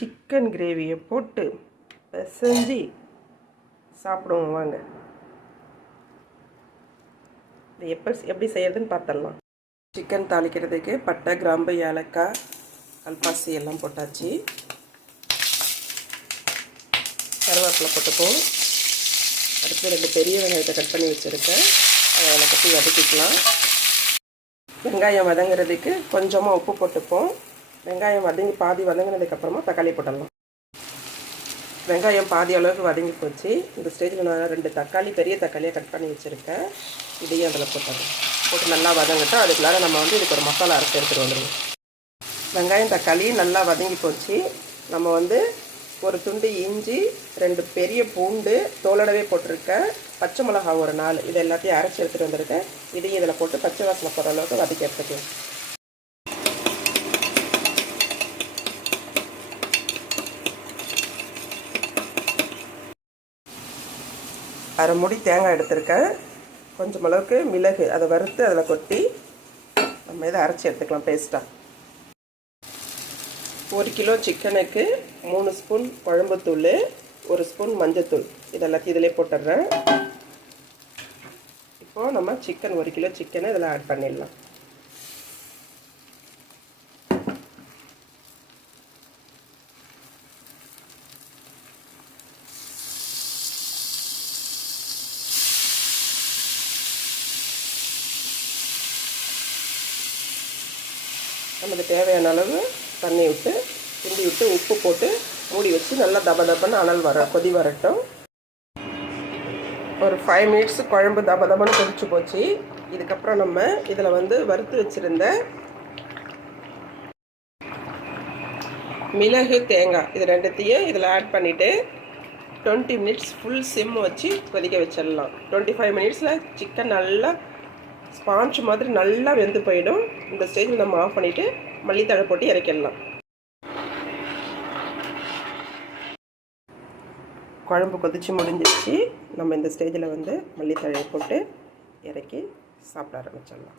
Chicken கிரேவியை போட்டு பிசைஞ்சு சாப்பிடுவோம் வாங்க. இது எப்படி செய்யறதுன்னு பார்த்துடலாம். சிக்கன் தாளிக்கிறதுக்கு பட்டை, கிராம்பு, ஏலக்காய், கல்பாசி எல்லாம் போட்டாச்சு. கருவேப்பிலை போட்டுப்போம். அடுத்து 2 பெரிய வெங்காயத்தை கட் பண்ணி வச்சுருக்கேன். அதை பற்றி வதக்கிக்கலாம். வெங்காயம் வதங்குறதுக்கு கொஞ்சமாக உப்பு போட்டுப்போம். வெங்காயம் பாதி வதங்கினதுக்கப்புறமா தக்காளி போட்டுடலாம். வெங்காயம் பாதி அளவுக்கு வதங்கி போச்சு. இந்த ஸ்டேஜில் நான் 2 தக்காளி, பெரிய தக்காளியை கட் பண்ணி வச்சுருக்கேன். இதையும் அதில் போட்டு நல்லா வதங்கிட்டோம். அதுக்குள்ளார நம்ம இதுக்கு ஒரு மசாலா அரைச்சி எடுத்துகிட்டு வந்துடுவோம். வெங்காயம் தக்காளி நல்லா வதங்கி போச்சு. நம்ம ஒரு துண்டு இஞ்சி, 2 பெரிய பூண்டு தோலோடவே போட்டிருக்கேன். பச்சை மிளகா ஒரு 4, இது எல்லாத்தையும் அரைச்சி எடுத்துகிட்டு வந்திருக்கேன். இதையும் இதில் போட்டு பச்சை வாசனை போகிற அளவுக்கு வதக்கி எடுத்துக்கலாம். அரை மூடி தேங்காய் எடுத்திருக்கேன். கொஞ்சம் அளவுக்கு மிளகு, அதை வறுத்து அதில் கொட்டி நம்ம இதை அரைச்சி எடுத்துக்கலாம் பேஸ்ட்டாக. 1 கிலோ சிக்கனுக்கு 3 ஸ்பூன் குழம்புத்தூள், 1 ஸ்பூன் மஞ்சத்தூள், இது எல்லாத்தையும் இதிலே போட்டுடுறேன். இப்போது நம்ம 1 கிலோ சிக்கனை இதில் ஆட் பண்ணிடலாம். நமக்கு தேவையான அளவு தண்ணி விட்டு கிண்டி விட்டு உப்பு போட்டு மூடி வச்சு நல்லா தபன்னு கொதி வரட்டும். ஒரு 5 மினிட்ஸ் குழம்பு தபன்னு கொதிச்சு போச்சு. இதுக்கப்புறம் நம்ம இதில் வறுத்து வச்சுருந்த மிளகு, தேங்காய் இது 2த்தையும் இதில் ஆட் பண்ணிவிட்டு 20 மினிட்ஸ் ஃபுல் சிம் வச்சு கொதிக்க வச்சிடலாம். 25 மினிட்ஸில் சிக்கன் நல்லா ஸ்பாஞ்ச் மாதிரி நல்லா வெந்து போயிடும். இந்த ஸ்டேஜில் நம்ம ஆஃப் பண்ணிவிட்டு மல்லித்தழை போட்டு இறக்கிடலாம். குழம்பு கொதிச்சு முடிஞ்சிச்சு. நம்ம இந்த ஸ்டேஜில் மல்லித்தழை போட்டு இறக்கி சாப்பிட ஆரம்பிச்சிடலாம்.